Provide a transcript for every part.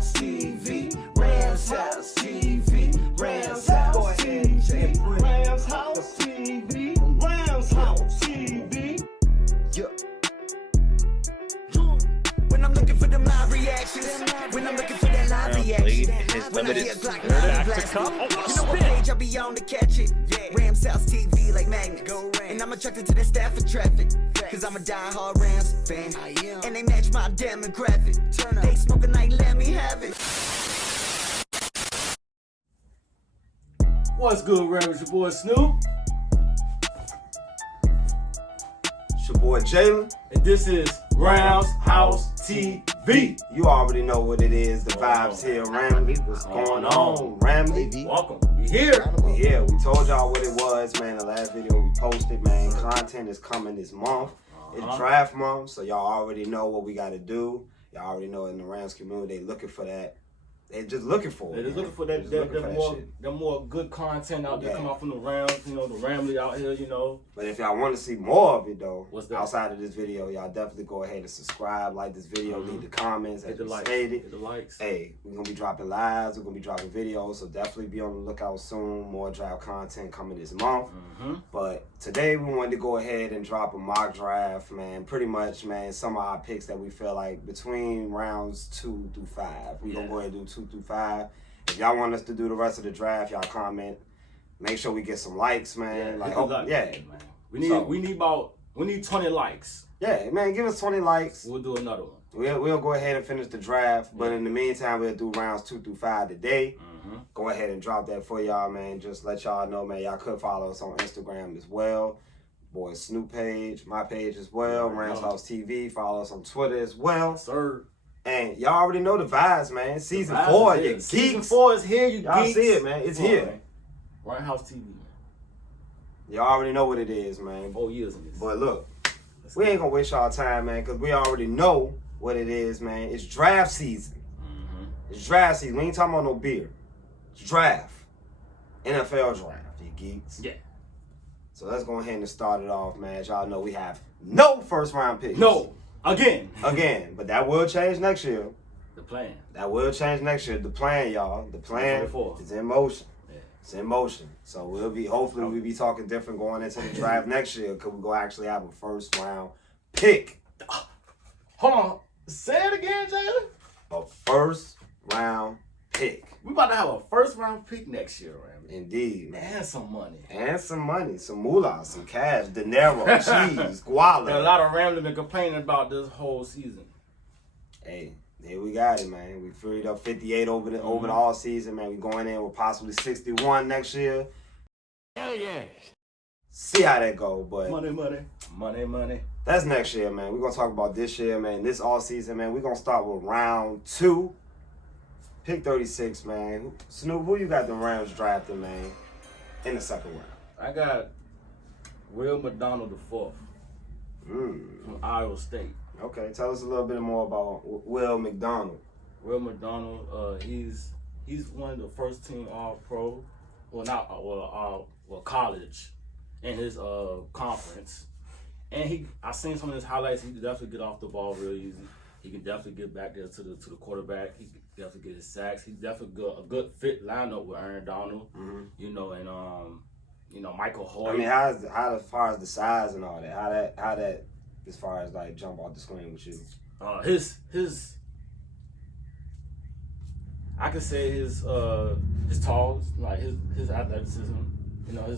TV, Rams House TV, Rams House TV, Rams House TV, Rams House TV. Yeah. When I'm looking for them live reactions, when I'm looking for that live reaction, when I hear Glock 9 blasting, you know what page I'll be on to catch it. Rams House TV like magnets, and I'm attracted to that Stafford traffic, cause I'm a die-hard Rams fan, and they match my demographic. They smoking like let me have it. What's good, Rams? Your boy Snoop. It's your boy Jalen. And this is Rams House TV. You already know what it is. The vibes here, Ramley. What's going on, Ramley? Welcome. We here. We here. We told y'all what it was, man. The last video we posted, man. Content is coming this month. It's draft month, so y'all already know what we got to do. Y'all already know in the Rams community, they looking for that. They just looking for it. They're just looking for that more good content out there coming out from the Rams, you know, the Ramley out here, you know. But if y'all want to see more of it though, outside of this video, y'all definitely go ahead and subscribe, like this video, leave the comments, hit the likes. Hit the likes. Hey, we're gonna be dropping lives, we're gonna be dropping videos, so definitely be on the lookout soon. More draft content coming this month. But today we wanted to go ahead and drop a mock draft, man. Pretty much, man, some of our picks that we feel like between rounds 2 through 5. We're gonna go ahead and do 2 through 5. If y'all want us to do the rest of the draft, y'all comment. Make sure we get some likes, man. Man. We need 20 likes. Yeah, man, give us 20 likes. We'll do another one. We'll go ahead and finish the draft, but in the meantime, we'll do rounds 2 through 5 today. Go ahead and drop that for y'all, man. Just let y'all know, man. Y'all could follow us on Instagram as well. Boy Snoop page, my page as well. Ramshousetv TV. Follow us on Twitter as well. Sir. And y'all already know the vibes, man. Season 4, you geeks. Season 4 is here, you y'all geeks. See it, man. It's here. Man. Rams House TV, man. Y'all already know what it is, man. 4 years in this. But look, we ain't gonna waste y'all time, man, because we already know what it is, man. It's draft season. It's draft season. We ain't talking about no beer. It's draft. NFL draft, you geeks. Yeah. So let's go ahead and start it off, man. As y'all know, we have no first round picks. No. Again. But that will change next year. The plan. That will change next year. The plan, y'all. The plan is in motion. Yeah. It's in motion. So hopefully we'll be talking different going into the draft next year, because we're going to actually have a first round pick. Hold on. Say it again, Jalen. A first round pick. We about to have a first round pick next year, Ramsey. Indeed. And some money. Some moolah, some cash, dinero, cheese, guala. A lot of Ramsey been complaining about this whole season. Hey, here we got it, man. We freed up 58 over the all season, man. We going in with possibly 61 next year. Hell yeah. See how that go, but money. That's next year, man. We're gonna talk about this year, man. This all season, man. We're gonna start with round 2. Pick 36, man. Snoop, who you got the Rams drafting, man, in the second round? I got Will McDonald IV from Iowa State. Okay, tell us a little bit more about Will McDonald. Will McDonald, he's one of the first team All-Pro, college in his conference, and I seen some of his highlights. He can definitely get off the ball real easy. He can definitely get back there to the quarterback. He can definitely get his sacks. He's definitely a good fit lineup with Aaron Donald, you know, and Michael Hoyt. I mean, how as far as the size and all that, how that as far as like jump off the screen with you? His I could say his tall, like his athleticism. You know,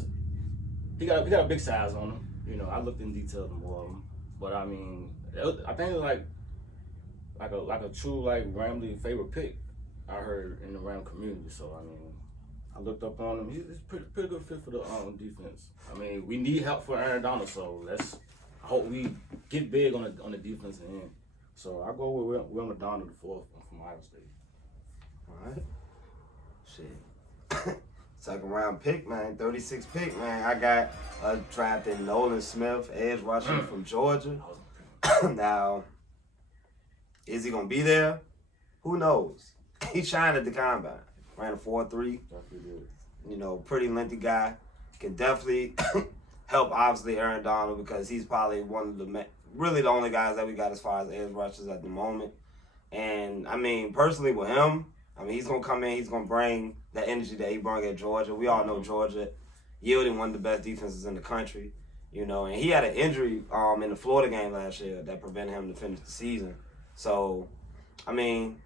he got a big size on him. You know, I looked in detail at more of them, but I mean, I think it was like a true Ramley favorite pick I heard in the Ram community. So I mean, I looked up on him. He's pretty good fit for the defense. I mean, we need help for Aaron Donald, so I hope we get big on the defensive end. So I go with Will McDonald IV from Iowa State. All right. Shit. Second round pick, man. 36 pick, man. I got drafting Nolan Smith, edge rusher from Georgia. Now, is he gonna be there? Who knows? He shined at the combine. Ran a 4.3. You know, pretty lengthy guy. Can definitely help, obviously, Aaron Donald, because he's probably one of really the only guys that we got as far as edge rushers at the moment. And I mean, personally with him, I mean, he's gonna come in, he's gonna bring that energy that he brought at Georgia. We all know Georgia yielding one of the best defenses in the country, you know, and he had an injury in the Florida game last year that prevented him to finish the season. So, I mean,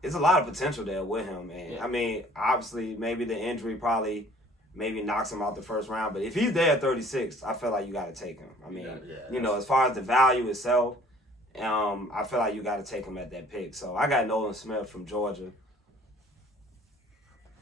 there's a lot of potential there with him, man. I mean, obviously, maybe the injury probably knocks him out the first round, but if he's there at 36, I feel like you got to take him. I mean, you know, as far as the value itself, I feel like you got to take him at that pick. So I got Nolan Smith from Georgia.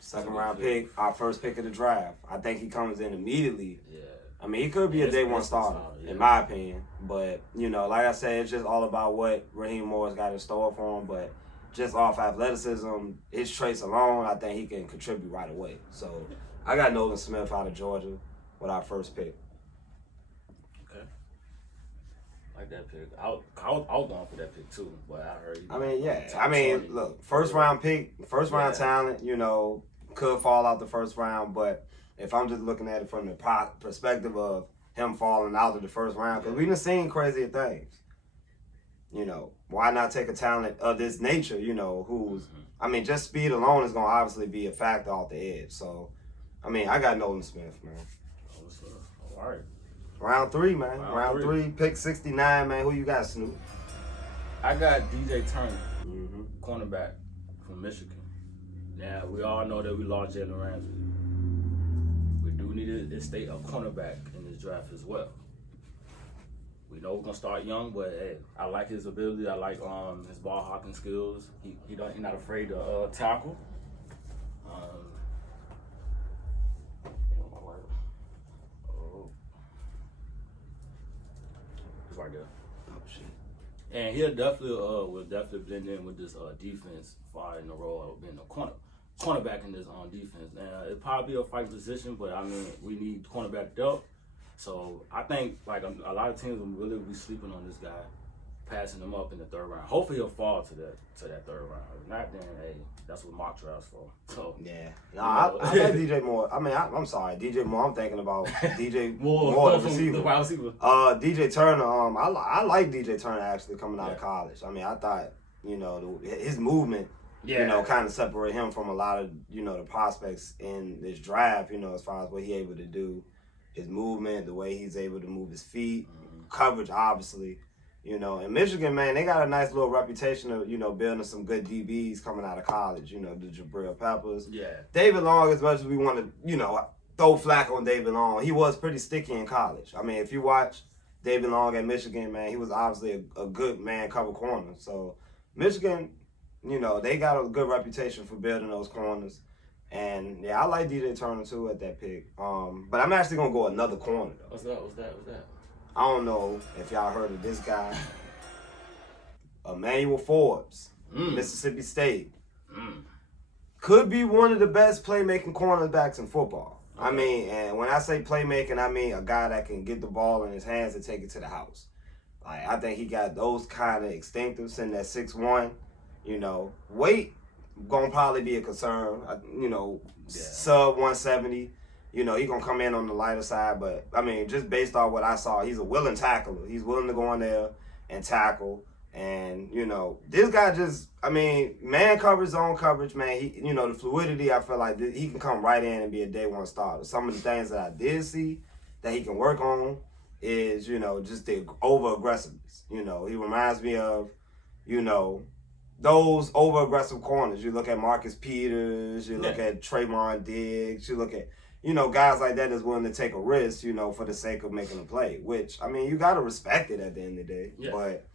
Second round pick, our first pick of the draft. I think he comes in immediately. Yeah. I mean, he could be a day one starter, in my opinion. But, you know, like I said, it's just all about what Raheem Moore's got in store for him. But just off athleticism, his traits alone, I think he can contribute right away. So I got Nolan Smith out of Georgia with our first pick. Okay. Like that pick. I was going for that pick too, but I heard. I mean, yeah. I mean, look, first round pick, first round talent, you know, could fall out the first round, but if I'm just looking at it from the perspective of him falling out of the first round, because we've been seeing crazier things. You know, why not take a talent of this nature, you know, who's, I mean, just speed alone is going to obviously be a factor off the edge. So, I mean, I got Nolan Smith, man. All right. Round 3, man. Round three, pick 69, man. Who you got, Snoop? I got DJ Turner, cornerback from Michigan. Now, we all know that we lost Jalen Ramsey. We do need to state a cornerback in this draft as well. We know we're gonna start young, but hey, I like his ability. I like his ball hawking skills. He's not afraid to tackle. It's right there. Oh shit. And he'll definitely will blend in with this defense, far in the role of being a cornerback in this defense. Now it'll probably be a fight position, but I mean we need cornerback depth. So I think like a lot of teams will really be sleeping on this guy, passing him up in the third round. Hopefully he'll fall to that third round. If not, then hey, that's what mock drafts for. So yeah, no, I like DJ Moore. I mean, I'm sorry, DJ Moore. I'm thinking about DJ Moore, the receiver. The wide receiver. DJ Turner. I like DJ Turner actually coming out of college. I mean, I thought his movement. You know, kind of separate him from a lot of, the prospects in this draft, as far as what he's able to do, his movement, the way he's able to move his feet, coverage, obviously. In Michigan, man, they got a nice little reputation of, building some good DBs coming out of college, the Jabril Peppers. Yeah. David Long, as much as we want to, throw flack on David Long, he was pretty sticky in college. I mean, if you watch David Long at Michigan, man, he was obviously a good man cover corner. So, Michigan, they got a good reputation for building those corners. And, yeah, I like DJ Turner, too, at that pick. But I'm actually going to go another corner, though. What's that? I don't know if y'all heard of this guy. Emmanuel Forbes, Mississippi State. Could be one of the best playmaking cornerbacks in football. Okay. I mean, and when I say playmaking, I mean a guy that can get the ball in his hands and take it to the house. Like, I think he got those kind of instinctives in that 6'1". Weight gonna probably be a concern. Sub 170. He gonna come in on the lighter side, but I mean, just based on what I saw, he's a willing tackler. He's willing to go in there and tackle. And this guy man coverage, zone coverage, man. He, the fluidity. I feel like he can come right in and be a day one starter. Some of the things that I did see that he can work on is just the over aggressiveness. He reminds me of those over-aggressive corners. You look at Marcus Peters, you look at Trayvon Diggs, you look at, guys like that that's willing to take a risk, for the sake of making a play, which, I mean, you got to respect it at the end of the day. Yeah. But,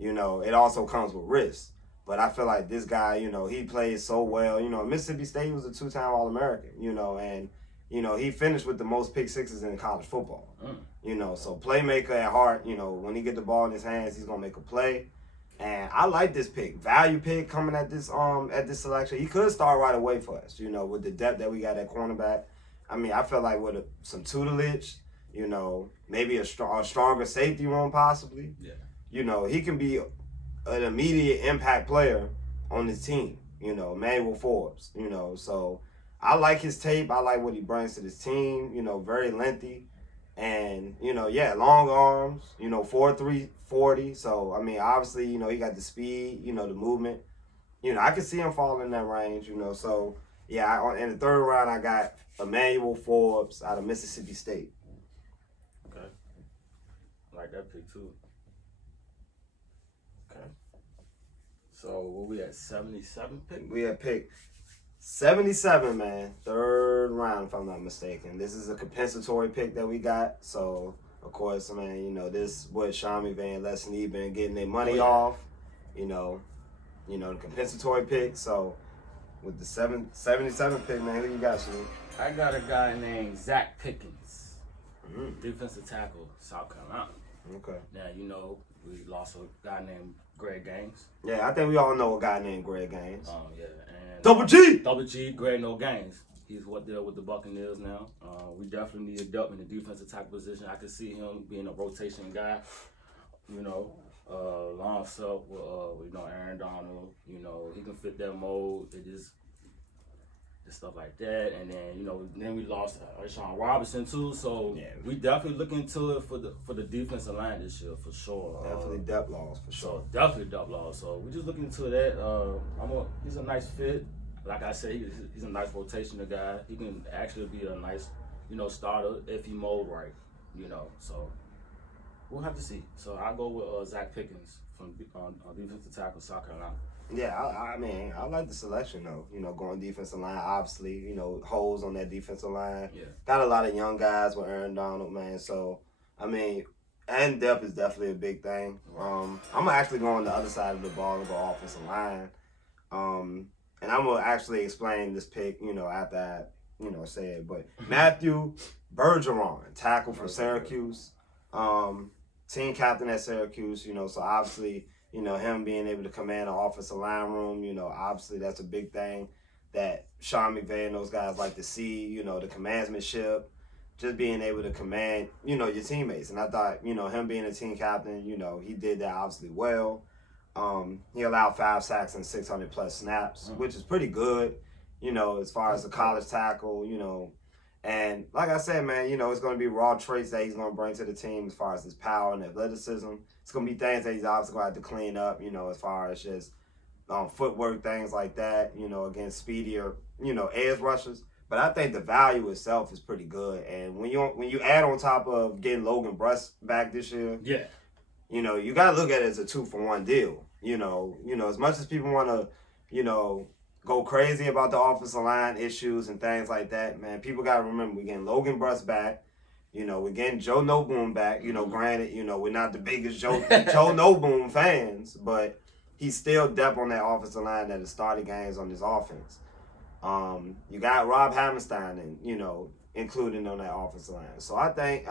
it also comes with risk. But I feel like this guy, he plays so well. Mississippi State was a 2-time All-American, and, he finished with the most pick sixes in college football. So playmaker at heart, when he get the ball in his hands, he's going to make a play. And I like this pick. Value pick coming at this selection. He could start right away for us, with the depth that we got at cornerback. I mean, I feel like with some tutelage, maybe a stronger safety room possibly. Yeah. He can be an immediate impact player on this team, Emmanuel Forbes, So I like his tape. I like what he brings to this team, very lengthy. And, long arms, 4'3", 40. So, I mean, obviously, he got the speed, the movement. I could see him falling in that range, So, yeah, in the third round, I got Emmanuel Forbes out of Mississippi State. Okay. I like that pick, too. Okay. So, what we at, 77 pick? We had pick 77, man. Third round, if I'm not mistaken. This is a compensatory pick that we got. So, of course, man, this is what Sean McVay and Les Snead been getting their money off. The compensatory pick. So, with the 77 pick, man, who you got, Snead? I got a guy named Zach Pickens, defensive tackle, South Carolina. Okay. Now, we lost a guy named Greg Gaines. Yeah, I think we all know a guy named Greg Gaines. Yeah. And Double G! Double G, Greg No Gaines. He's there with the Buccaneers now. We definitely need a depth in the defensive tackle position. I could see him being a rotation guy. Alongside with Aaron Donald. He can fit that mold. Stuff like that, and then we lost Sean Robinson too. So we definitely look into it for the defensive line this year for sure. Definitely depth loss for sure. So definitely depth loss. So we just looking into that. He's a nice fit. Like I said, he's a nice rotational guy. He can actually be a nice, starter if he mold right. So we'll have to see. So I go with Zach Pickens from defensive tackle, South Carolina. Yeah, I mean, I like the selection though. Going defensive line, obviously, holes on that defensive line. Yeah. Got a lot of young guys with Aaron Donald, man. So, I mean, and depth is definitely a big thing. I'm actually going the other side of the ball and go offensive line. And I'm gonna actually explain this pick, after I, say it. But Matthew Bergeron, tackle from Syracuse, team captain at Syracuse. So obviously, him being able to command an offensive line room, obviously that's a big thing that Sean McVay and those guys like to see, the commandsmanship, just being able to command, your teammates. And I thought, him being a team captain, he did that obviously well. He allowed 5 sacks and 600 plus snaps, which is pretty good, as far as a college tackle, And like I said, man, it's going to be raw traits that he's going to bring to the team as far as his power and athleticism. It's going to be things that he's obviously going to have to clean up, as far as just footwork, things like that, against speedier, edge rushers. But I think the value itself is pretty good. And when you add on top of getting Logan Bruss back this year, you got to look at it as a 2-for-1 deal. As much as people want to, go crazy about the offensive line issues and things like that, man, people got to remember we're getting Logan Bruss back. We're getting Joe Noboom back. Granted, we're not the biggest Joe Noboom fans, but he's still depth on that offensive line that has started games on this offense. You got Rob Hammerstein included on that offensive line. So I think,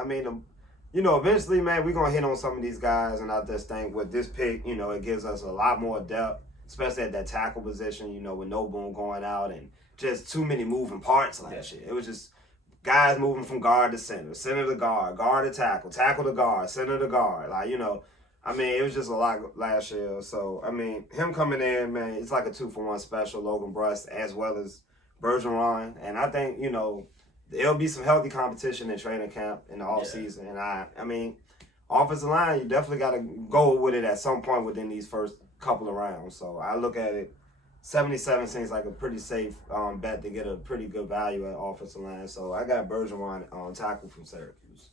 eventually, man, we're going to hit on some of these guys, and I just think with this pick, it gives us a lot more depth, especially at that tackle position, with Noboom going out and just too many moving parts last year. It was just guys moving from guard to center to guard, guard to tackle to guard, center to guard. It was just a lot last year. So, him coming in, man, it's like a 2-for-1 special, Logan Bruss, as well as Bergeron. And I think, there'll be some healthy competition in training camp in the offseason. And offensive line, you definitely got to go with it at some point within these first couple of rounds. So I look at it, 77 seems like a pretty safe bet to get a pretty good value at offensive line. So I got Bergeron on tackle from Syracuse.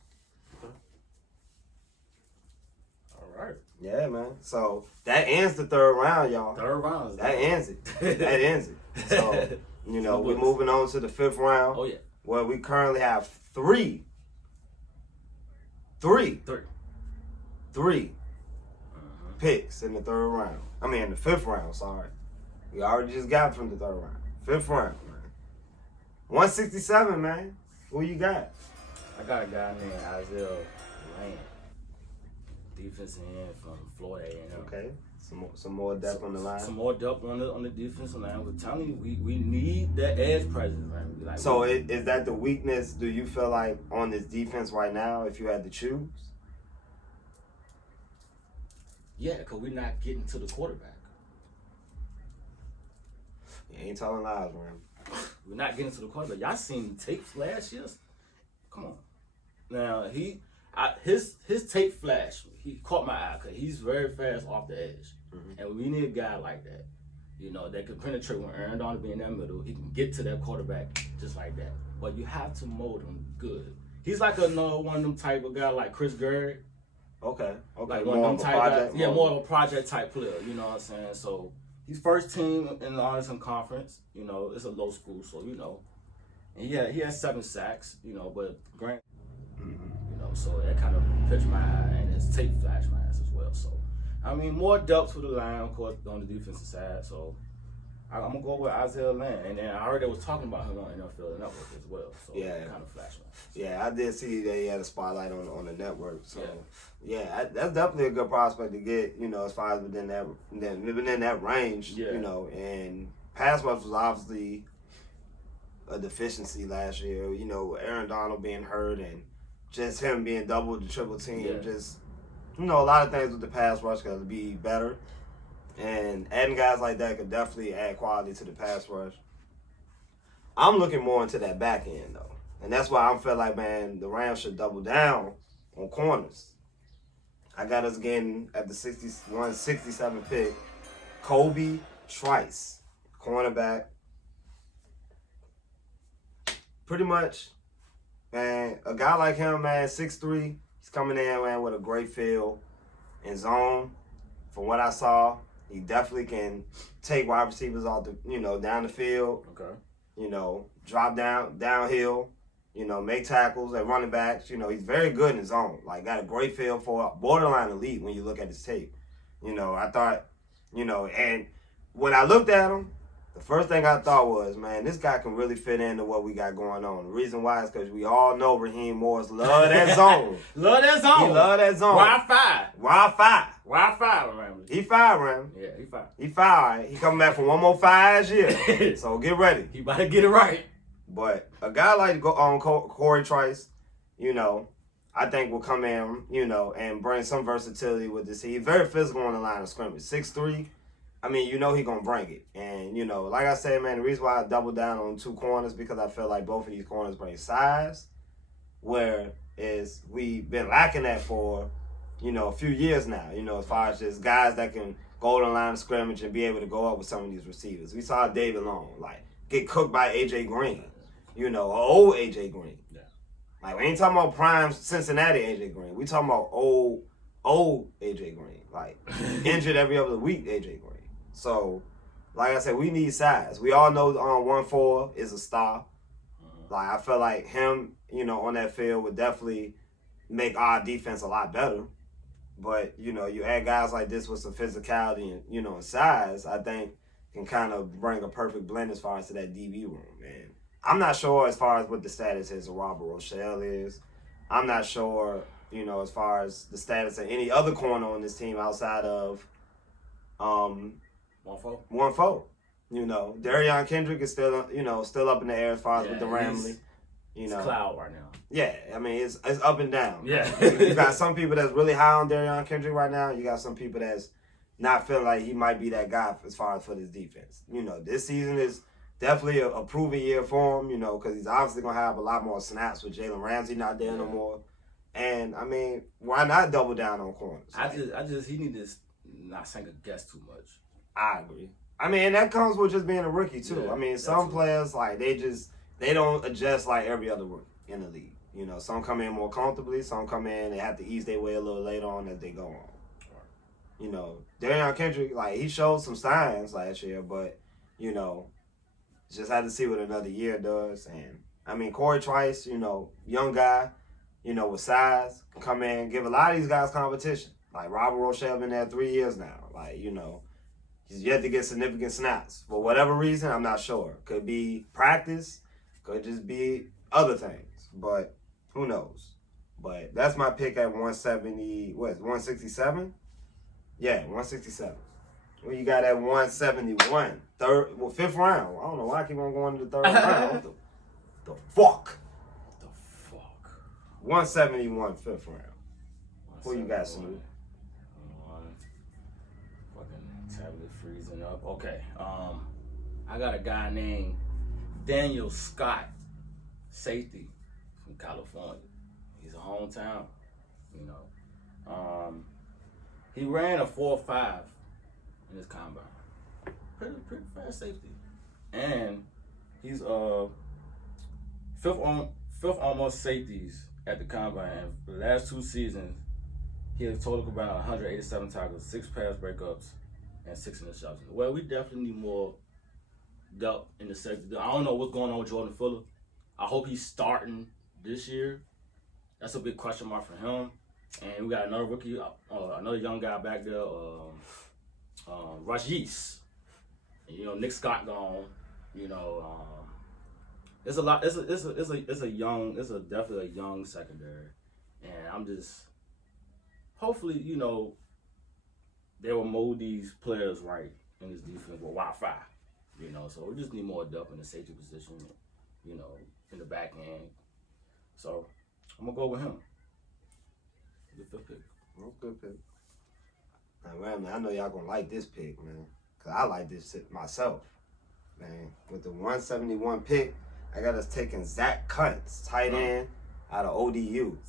All right. Yeah, man. So that ends the third round, y'all. Third round. That ends it. That ends it. So, we're moving on to the 5th round. Oh, yeah. Where we currently have three picks in the third round. In the 5th round, sorry. We already just got from the 3rd round. 5th round, man. 167, man. Who you got? I got a guy named Isaiah Lane, defensive end from Florida A&M. Okay. Some more depth on the line. Some more depth on the defensive line. We're telling you, we need that edge presence, man. So is that the weakness, do you feel like, on this defense right now, if you had to choose? Yeah, because we're not getting to the quarterback. You ain't telling lies, man. We're not getting to the quarterback. Y'all seen tapes last year? Come on. Now his tape flash. He caught my eye because he's very fast off the edge, and we need a guy like that. You know, that can penetrate when Aaron Donald be in that middle. He can get to that quarterback just like that. But you have to mold him good. He's like another one of them type of guy like Chris Gerd. Okay. Like one of them type guys. Yeah, more of a project type player. You know what I'm saying? So he's first team in the Arlington Conference. You know, it's a low school, so you know. And he has 7 sacks. You know, but Grant. You know, so that kind of pitched my eye, and his tape flashed my ass as well. So. I mean, more depth for the line, of course, on the defensive side. So I'm gonna go with Isaiah Lynn, and then I heard they was talking about him on NFL Network as well. So yeah, kind of flashed me. Yeah, I did see that he had a spotlight on the network. So yeah, that's definitely a good prospect to get. You know, as far as within that range. Yeah. You know, and pass rush was obviously a deficiency last year. You know, Aaron Donald being hurt and just him being double to triple team, just. You know, a lot of things with the pass rush got to be better. And adding guys like that could definitely add quality to the pass rush. I'm looking more into that back end, though. And that's why I feel like, man, the Rams should double down on corners. I got us getting at the 167 pick, Kobe Trice, cornerback. Pretty much, man, a guy like him, man, 6'3", he's coming in, man, with a great feel and zone. From what I saw, he definitely can take wide receivers off the, down the field. Okay. Drop downhill, make tackles at running backs. He's very good in his zone. Like, got a great feel for borderline elite when you look at his tape. I thought, and when I looked at him, the first thing I thought was, man, this guy can really fit into what we got going on. The reason why is because we all know Raheem Morris love that zone. Love that zone. He love that zone. Wi-Fi, remember? He fired, man. Yeah, he fired. He fired. He coming back for one more 5 years. So get ready. He about to get it right. But a guy like Corey Trice, I think will come in, and bring some versatility with this. He's very physical on the line of scrimmage. 6'3". I mean, he going to bring it. And, like I said, man, the reason why I doubled down on 2 corners because I feel like both of these corners bring size, whereas we've been lacking that for, a few years now, as far as just guys that can go to the line of scrimmage and be able to go up with some of these receivers. We saw David Long, get cooked by A.J. Green, old A.J. Green. Yeah. Like, we ain't talking about prime Cincinnati A.J. Green. We talking about old A.J. Green, injured every other week A.J. Green. So, like I said, we need size. We all know 1-4 is a star. Like, I feel like him, on that field would definitely make our defense a lot better. But, you add guys like this with some physicality and, and size, I think can kind of bring a perfect blend as far as to that DB room, man. I'm not sure as far as what the status is of Robert Rochelle is. I'm not sure, as far as the status of any other corner on this team outside of 1-4. Darion Kendrick is still, still up in the air as far as with the Ramley. It's cloud right now. Yeah, I mean, it's up and down. Yeah. You got some people that's really high on Darion Kendrick right now. You got some people that's not feeling like he might be that guy as far as for this defense. This season is definitely a proven year for him, because he's obviously going to have a lot more snaps with Jalen Ramsey not there no more. And, I mean, why not double down on corners? He need to not second guess too much. I agree. I mean, that comes with just being a rookie, too. Yeah, I mean, some players, they don't adjust like every other rookie in the league. Some come in more comfortably. Some come in, they have to ease their way a little later on as they go on. Darion Kendrick, he showed some signs last year, but, just had to see what another year does. And, I mean, Corey Trice, young guy, with size, can come in, give a lot of these guys competition. Like, Robert Rochelle been there 3 years now. He's yet to get significant snaps. For whatever reason, I'm not sure. Could be practice. Could just be other things. But who knows? But that's my pick at 170. What, 167? Yeah, 167. Well, you got at 171. Fifth round. I don't know why I keep on going to the third round. The fuck? 171, fifth round. Who you got, Snoop? Tablet freezing up. Okay. I got a guy named Daniel Scott, safety from California. He's a hometown, you know. He ran a 4.5 in his combine. Pretty fast safety. And he's fifth on most safeties at the combine. And for the last 2 seasons, he has total combined 187 tackles, 6 pass breakups, and 6 interceptions. Well, we definitely need more depth in the safety. I don't know what's going on with Jordan Fuller. I hope he's starting this year. That's a big question mark for him. And we got another rookie, another young guy back there, Rajis. And, you know, Nick Scott gone. You know, it's a lot. It's definitely a young secondary, and I'm just hopefully, you know, they will mold these players right in this defense with Wi-Fi. You know, so we just need more depth in the safety position. You know, in the back end. So I'm gonna go with him. Good pick. Good pick. Now, man, I know y'all gonna like this pick, man, cause I like this shit myself. Man, with the 171 pick, I got us taking Zach Kuntz, tight end, out of ODU. You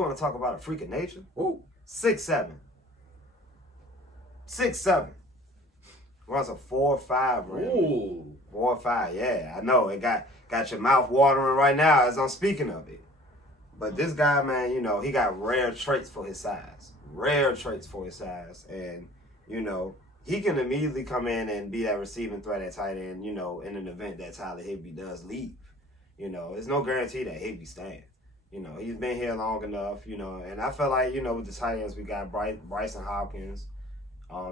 want to talk about a freak of nature? Ooh. 6'7". 6'7". Runs a 4.5 rim. Ooh. 4.5, yeah. I know. It got your mouth watering right now as I'm speaking of it. But this guy, man, you know, he got rare traits for his size. And, you know, he can immediately come in and be that receiving threat at tight end, you know, in an event that Tyler Higbee does leave. You know, there's no guarantee that Higbee stands. You know, he's been here long enough, you know, and I feel like, you know, with the tight ends, we got Bryson Hopkins,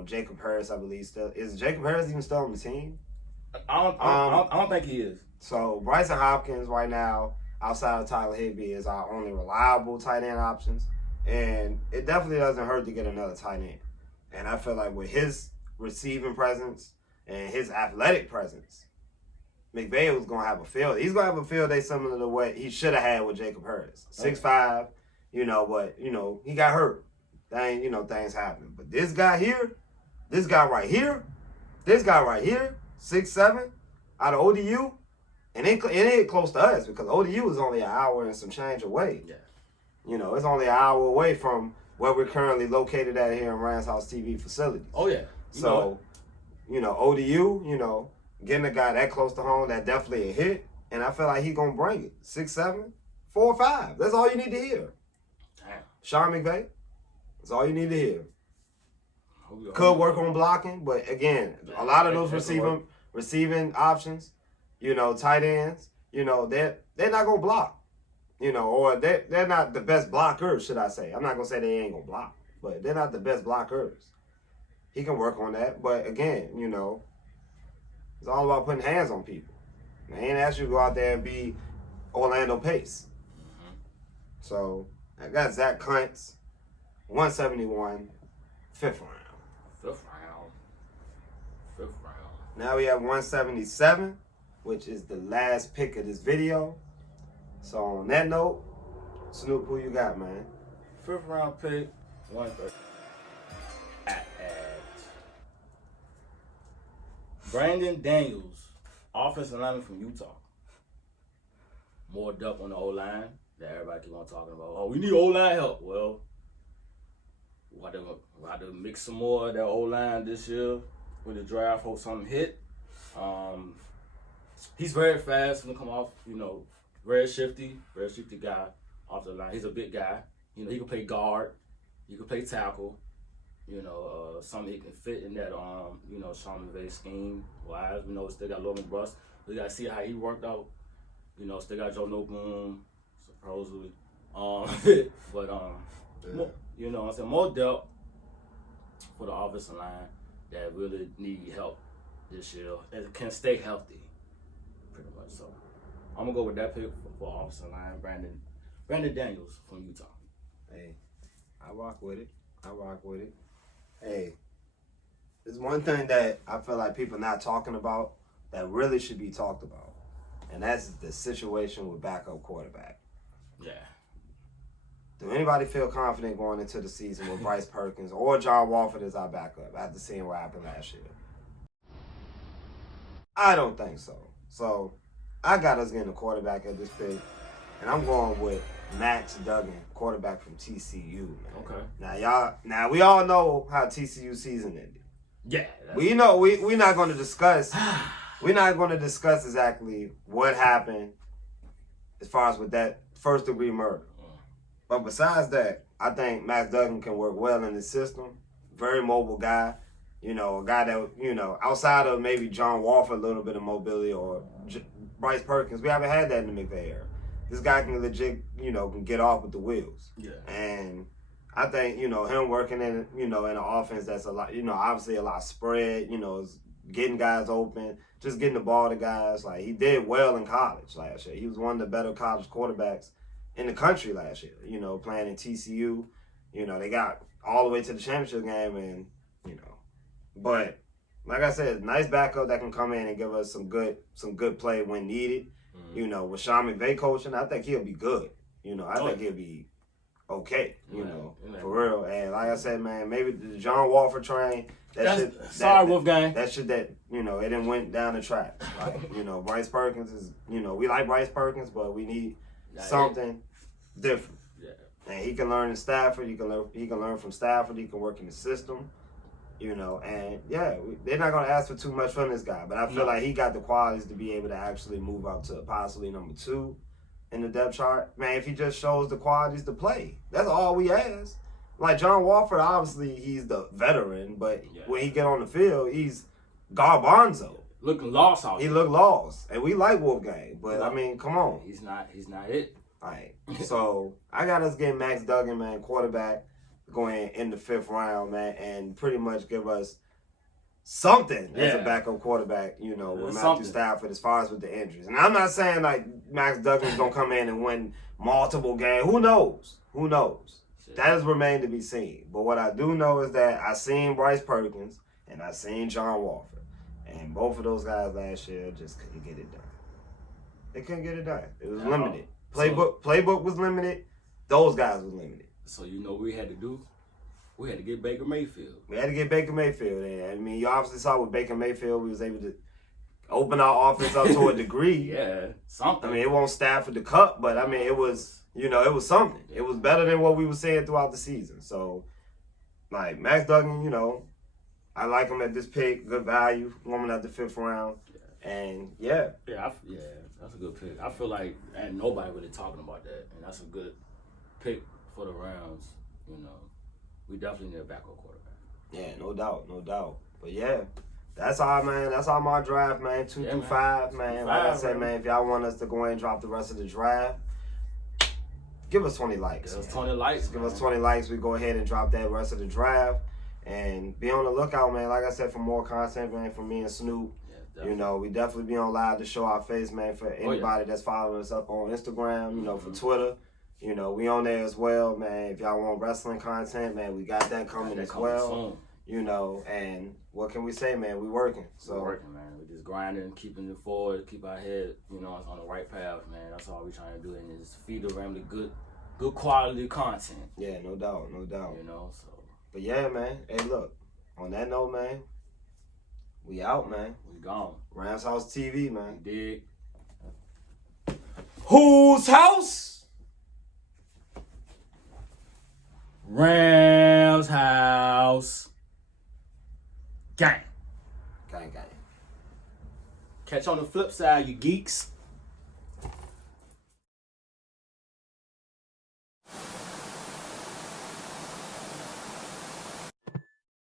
Jacob Harris, I believe, still. Is Jacob Harris even still on the team? I don't think he is. So Bryson Hopkins right now, outside of Tyler Higbee, is our only reliable tight end options. And it definitely doesn't hurt to get another tight end. And I feel like with his receiving presence and his athletic presence, McVay was going to have a field. He's going to have a field day similar to what he should have had with Jacob Harris. 6'5", you know, but, you know, he got hurt. Things happen. But this guy right here, 6'7", out of ODU, and it ain't close to us because ODU is only an hour and some change away. Yeah. You know, it's only an hour away from where we're currently located at here in Ramshousetv facilities. Oh, yeah. You know, ODU, you know, getting a guy that close to home, that definitely a hit. And I feel like he's going to bring it. 6'7", 4'5". That's all you need to hear. Damn. Sean McVay, that's all you need to hear. Could work on blocking, but again, a lot of those receiving options, you know, tight ends, you know, they're not going to block. You know, or they're not the best blockers, should I say. I'm not going to say they ain't going to block, but they're not the best blockers. He can work on that, but again, you know, it's all about putting hands on people. They ain't asked you to go out there and be Orlando Pace. Mm-hmm. So, I got Zach Kuntz, 171, 5th round. Fifth round. Now we have 177, which is the last pick of this video. So on that note, Snoop, who you got, man? 5th round pick, 130. Brandon Daniels, offensive lineman from Utah. More depth on the O-line that everybody keep on talking about. Oh, we need O-line help. Well, we'll have to mix some more of that O-line this year with the draft. Hope something hit. He's very fast when he come off, you know, very shifty guy off the line. He's a big guy. You know, he can play guard. He can play tackle. You know, something he can fit in that, you know, Sean McVay scheme wise. We know still got Logan Bruss. We got to see how he worked out. You know, still got Joe Noteboom, supposedly. But, you know what I'm saying, more depth for the offensive line that really need help this year and can stay healthy, pretty much. So I'm going to go with that pick for offensive line, Brandon Daniels from Utah. Hey, I rock with it. Hey, there's one thing that I feel like people not talking about that really should be talked about, and that's the situation with backup quarterback. Yeah. Do anybody feel confident going into the season with Bryce Perkins or John Walford as our backup after seeing what happened last year? I don't think so. So I got us getting a quarterback at this pick, and I'm going with Max Duggan, quarterback from TCU, man. Okay. Now we all know how TCU season ended. Yeah. We know we're not going to discuss. We're not going to discuss exactly what happened as far as with that first degree murder. But besides that, I think Max Duggan can work well in the system. Very mobile guy. You know, a guy that, you know, outside of maybe John Wall for a little bit of mobility or Bryce Perkins, we haven't had that in the McVay era. This guy can legit, you know, can get off with the wheels. Yeah. And I think, you know, him working in, you know, in an offense that's a lot, you know, obviously a lot spread, you know, getting guys open, just getting the ball to guys. Like, he did well in college last year. He was one of the better college quarterbacks in the country last year, you know, playing in TCU. You know, they got all the way to the championship game and, you know. But, like I said, nice backup that can come in and give us some good play when needed. Mm-hmm. You know, with Sean McVay coaching, I think he'll be good. You know, I think he'll be okay, you know, for real. And like I said, man, maybe the John Walford train, Wolfgang. That shit that, you know, it didn't went down the track. Like, you know, Bryce Perkins is, you know, we like Bryce Perkins, but we need something different. Yeah. And he can learn in Stafford. He can learn from Stafford. He can work in the system. You know, and yeah, they're not going to ask for too much from this guy, but I feel like he got the qualities to be able to actually move up to possibly number 2 in the depth chart. Man, if he just shows the qualities to play, that's all we ask. Like John Walford, obviously he's the veteran, but when he get on the field, he's garbanzo. Looking lost out He looked lost, and we like Wolfgang, but I mean, come on, he's not it. All right, so I got us getting Max Duggan, man, quarterback, going in the 5th round, man, and pretty much give us something as a backup quarterback, you know, with Matthew Stafford as far as with the injuries. And I'm not saying like Max Duggan's going to come in and win multiple games. Who knows? Who knows? That has remained to be seen. But what I do know is that I seen Bryce Perkins and I seen John Walford. And both of those guys last year just couldn't get it done. They couldn't get it done. It was limited. Playbook was limited. Those guys was limited. So you know what we had to do? We had to get Baker Mayfield. We had to get Baker Mayfield in. I mean, you obviously saw with Baker Mayfield, we was able to open our offense up to a degree. Something. I mean, it won't Stafford the cup, but I mean, it was, you know, it was something. It was better than what we were saying throughout the season. So, like, Max Duggan, you know, I like him at this pick, good value, woman at the 5th round. And, that's a good pick. I feel like ain't nobody really talking about that, and that's a good pick for the rounds, you know. We definitely need a backup quarterback. Yeah, no doubt. But yeah, that's all, man. That's all my draft, man. 2 through 5, man. Like I said, man, if y'all want us to go ahead and drop the rest of the draft, give us 20 likes. Give us 20 likes. Give us 20 likes. We go ahead and drop that rest of the draft. And be on the lookout, man. Like I said, for more content, man, from me and Snoop. You know, we definitely be on live to show our face, man, for anybody that's following us up on Instagram, you know, for Twitter. You know, we on there as well, man. If y'all want wrestling content, man, we got that coming as well. Soon. You know, and what can we say, man? We working. So we're working, man. We're just grinding, keeping it forward, keep our head, you know, on the right path, man. That's all we trying to do, and just feed the family good quality content. Yeah, no doubt. You know, so. But yeah, man. Hey, look. On that note, man, we out, man. We gone. Rams House TV, man. You dig? Whose house? Rams house. Gang. Gang. Catch on the flip side, you geeks.